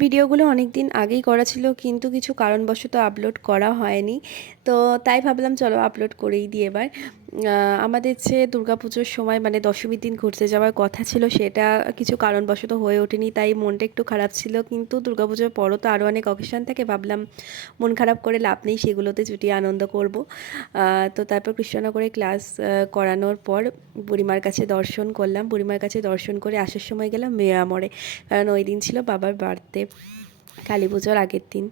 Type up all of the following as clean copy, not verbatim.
ভিডিওগুলো অনেক দিন আগেই করা ছিল, কিন্তু কিছু কারণবশত আপলোড করা হয়নি। তো তাই ভাবলাম চলো আপলোড করেই দিই এবার। আমাদের যে দুর্গাপুজোর সময় মানে দশমীর দিন ঘুরতে যাওয়ার কথা ছিল, সেটা কিছু কারণবশত হয়ে ওঠেনি, তাই মনটা একটু খারাপ ছিল। কিন্তু দুর্গাপুজোর পরও তো আরও অনেক অকেশন থাকে, ভাবলাম মন খারাপ করে লাভ নেই, সেগুলোতে চুটিয়ে আনন্দ করব। তো তারপর কৃষ্ণনগরে ক্লাস করানোর পর বুড়িমার কাছে দর্শন করলাম। বুড়িমার কাছে দর্শন করে আসার সময় গেলাম মেয়ামরে, কারণ ওই দিন ছিল বাবার বার্থডে, কালী পুজোর আগের দিন।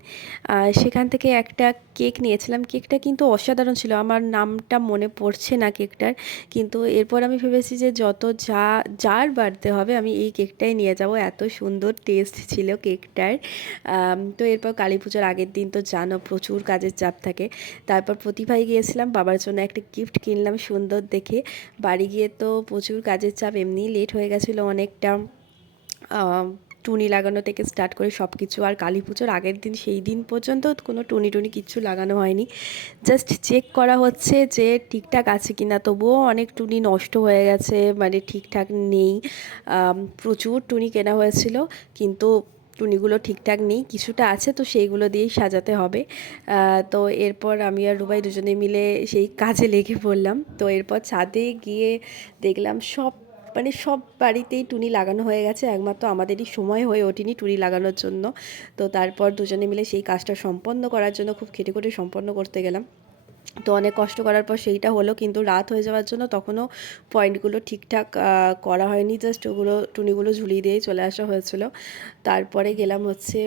সেখান থেকে একটা কেক নিয়েছিলাম। কেকটা কিন্তু অসাধারণ ছিল, আমার নামটা মনে পড়ছে না কেকটার। কিন্তু এরপর আমি ভেবেছি যে যার বার্থডে হবে আমি এই কেকটাই নিয়ে যাব, এত সুন্দর টেস্ট ছিল কেকটার। তো এরপর কালী পুজোর আগের দিন তো জানো প্রচুর কাজের চাপ থাকে। তারপর প্রতিভায় গিয়েছিলাম, বাবার জন্য একটা গিফট কিনলাম সুন্দর দেখে। বাড়ি গিয়ে তো প্রচুর কাজের চাপ, এমনিই লেট হয়ে গেছিলো অনেকটা। টুনি লাগানো থেকে স্টার্ট করে সব কিছু, আর কালী পুজোর আগের দিন সেই দিন পর্যন্ত কোনো টুনি কিচ্ছু লাগানো হয়নি। জাস্ট চেক করা হচ্ছে যে ঠিকঠাক আছে কি না, তবুও অনেক টুনি নষ্ট হয়ে গেছে, মানে ঠিকঠাক নেই। প্রচুর টুনি কেনা হয়েছিল, কিন্তু টুনিগুলো ঠিকঠাক নেই, কিছুটা আছে, তো সেইগুলো দিয়েই সাজাতে হবে। তো এরপর আমি আর রুবাই দুজনে মিলে সেই কাজে লেগে পড়লাম। তো এরপর ছাদে গিয়ে দেখলাম সব বাড়িতেই টুনি লাগানো হয়ে গেছে, একমাত্র আমাদেরই সময় হয়ে ওঠেনি টুনি লাগানোর জন্য। তো তারপর দুজনে মিলে সেই কাজটা সম্পন্ন করার জন্য খুব খেটে খুঁটে সম্পন্ন করতে গেলাম। তো অনেক কষ্ট করার পর সেইটা হলো, কিন্তু রাত হয়ে যাওয়ার জন্য তখনও পয়েন্টগুলো ঠিকঠাক করা হয়নি, জাস্ট টুনিগুলো ঝুলিয়ে দিয়েই চলে আসা হয়েছিল। তারপরে গেলাম হচ্ছে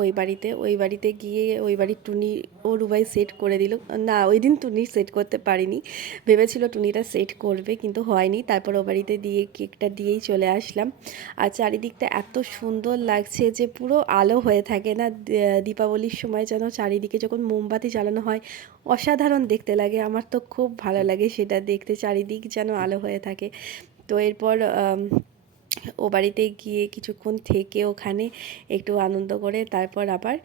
ওই বাড়িতে গিয়ে ওই বাড়ির টুনি ও রুবাই সেট করে দিল। না, ওই দিন টুনি সেট করতে পারিনি, ভেবেছিল টুনিটা সেট করবে কিন্তু হয়নি। তারপর ও বাড়িতে দিয়ে কেকটা দিয়েই চলে আসলাম। আর চারিদিকটা এত সুন্দর লাগছে যে পুরো আলো হয়ে থাকে না, দীপাবলির সময় যেন চারিদিকে যখন মোমবাতি জ্বালানো হয় অসাধারণ দেখতে লাগে। আমার তো খুব ভালো লাগে সেটা দেখতে, চারিদিক যেন আলো হয়ে থাকে। তো এরপর ও বাড়িতে গিয়ে কিছুক্ষণ থেকে ওখানে একটু আনন্দ করে তারপর আবার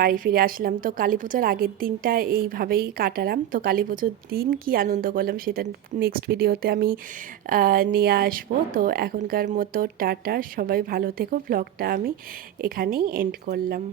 বাড়ি ফিরে আসলাম। তো কালী পুজোর আগের দিনটা এইভাবেই কাটালাম। তো কালী পুজোর দিন কি আনন্দ করলাম সেটা নেক্সট ভিডিওতে আমি নিয়ে আসবো। তো এখনকার মতো টাটা, সবাই ভালো থেকো, ব্লগটা আমি এখানেই এন্ড করলাম।